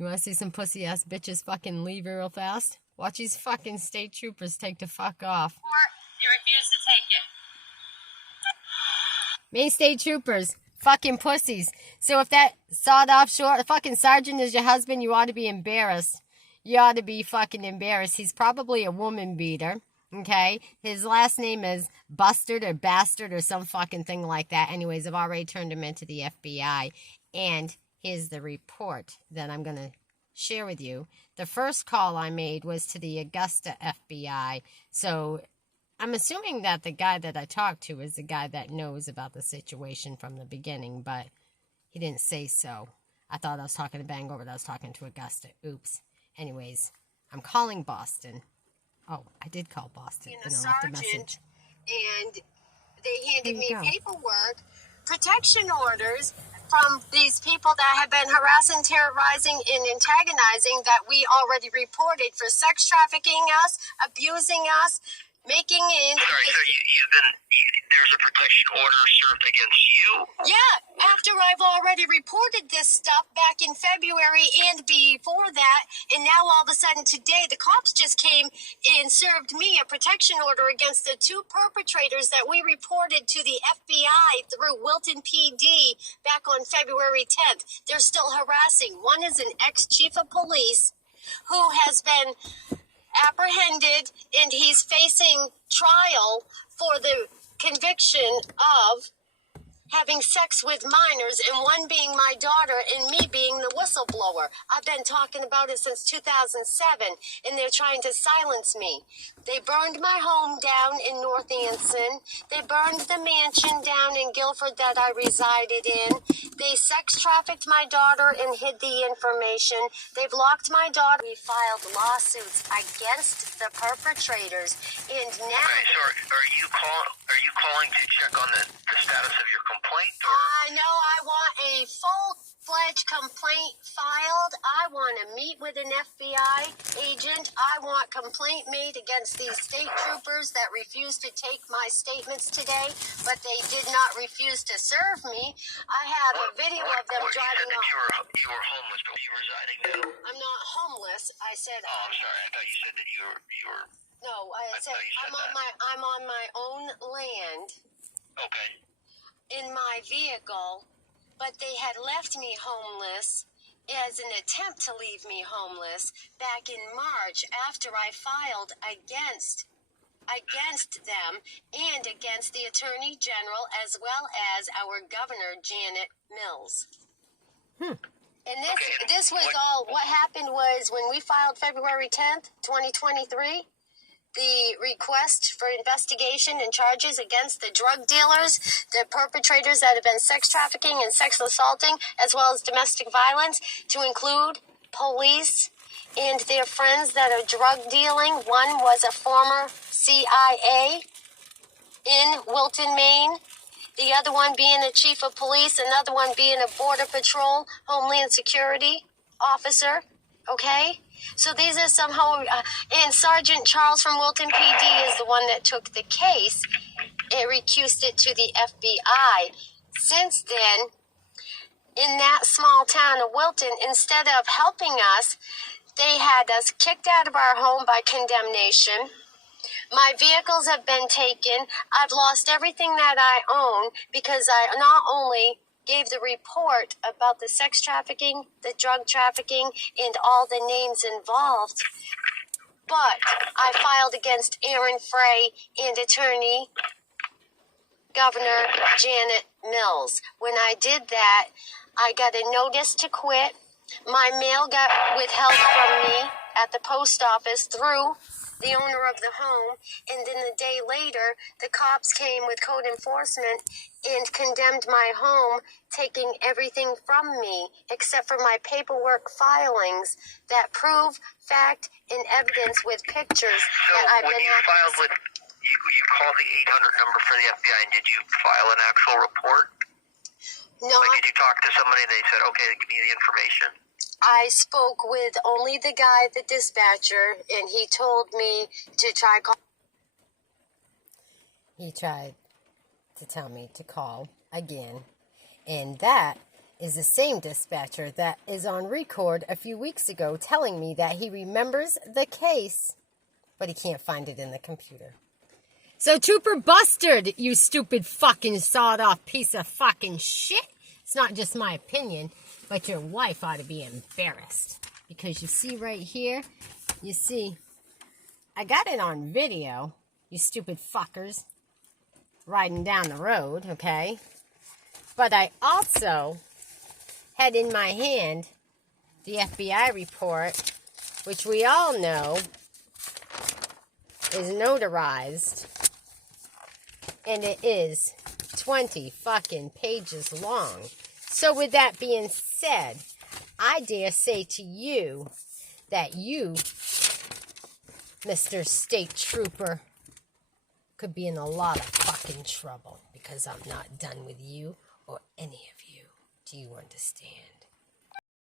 You want to see some pussy ass bitches fucking leave real fast? Watch these fucking state troopers take the fuck off. You refuse to take it. Maine state troopers, fucking pussies. So if that sawed-off short fucking sergeant is your husband, you ought to be embarrassed. You ought to be fucking embarrassed. He's probably a woman beater, okay? His last name is Bustard or Bastard or some fucking thing like that. Anyways, I've already turned him into the FBI. And here's the report that I'm going to share with you. The first call I made was to the Augusta FBI. So I'm assuming that the guy that I talked to is the guy that knows about the situation from the beginning, but he didn't say so. I thought I was talking to Bangor, but I was talking to Augusta. Oops. Anyways, I'm calling Boston. Oh, I did call Boston. And a sergeant, and they handed me paperwork, protection orders from these people that have been harassing, terrorizing, and antagonizing that we already reported for sex trafficking us, abusing us, making in. Sorry, so there's a protection order served against you? Yeah, after I've already reported this stuff back in February and before that, and now all of a sudden today, the cops just came and served me a protection order against the two perpetrators that we reported to the FBI through Wilton PD back on February 10th. They're still harassing. One is an ex-chief of police who has been apprehended, and he's facing trial for the conviction of having sex with minors, and one being my daughter and me being the whistleblower. I've been talking about it since 2007, and they're trying to silence me. They burned my home down in North Anson. They burned the mansion down in Guilford that I resided in. They sex trafficked my daughter and hid the information. They've locked my daughter. We filed lawsuits against the perpetrators, and now... Okay, so are you calling to check on the status of your complaint, or? No, I want a full-fledged complaint filed. I want to meet with an FBI agent. I want complaint made against these state troopers that refused to take my statements today, but they did not refuse to serve me. I have a video of them driving off. You were homeless, but you residing now? I'm not homeless. I said. Oh, I'm sorry. I thought you said that you were. No, I said I'm on my own land. Okay. In my vehicle, but they had left me homeless as an attempt to leave me homeless back in March after I filed against them and against the Attorney General as well as our Governor, Janet Mills. And this was all, what happened was when we filed February 10th, 2023, the request for investigation and charges against the drug dealers, the perpetrators that have been sex trafficking and sex assaulting, as well as domestic violence, to include police and their friends that are drug dealing. One was a former CIA in Wilton, Maine. The other one being a chief of police, another one being a Border Patrol, Homeland Security officer, okay? So these are somehow, and Sergeant Charles from Wilton PD is the one that took the case and recused it to the FBI. Since then, in that small town of Wilton, instead of helping us, they had us kicked out of our home by condemnation. My vehicles have been taken. I've lost everything that I own because I not only gave the report about the sex trafficking, the drug trafficking, and all the names involved, but I filed against Aaron Frey and Attorney Governor Janet Mills. When I did that, I got a notice to quit. My mail got withheld from me at the post office through the owner of the home, and then a day later, the cops came with code enforcement and condemned my home, taking everything from me except for my paperwork filings that prove fact and evidence with pictures that I've been filed with, you called the 800 number for the FBI, and did you file an actual report? No. Like, did you talk to somebody and they said, okay, give me the information? I spoke with only the guy, the dispatcher, and he told me to try call. He tried to tell me to call again, and that is the same dispatcher that is on record a few weeks ago telling me that he remembers the case, but he can't find it in the computer. So Trooper Bustard, you stupid fucking sawed-off piece of fucking shit. It's not just my opinion, but your wife ought to be embarrassed. Because you see right here, you see, I got it on video, you stupid fuckers, riding down the road, okay? But I also had in my hand the FBI report, which we all know is notarized, and it is 20 fucking pages long. So with that being said, I dare say to you that you, Mr. State Trooper, could be in a lot of fucking trouble because I'm not done with you or any of you. Do you understand?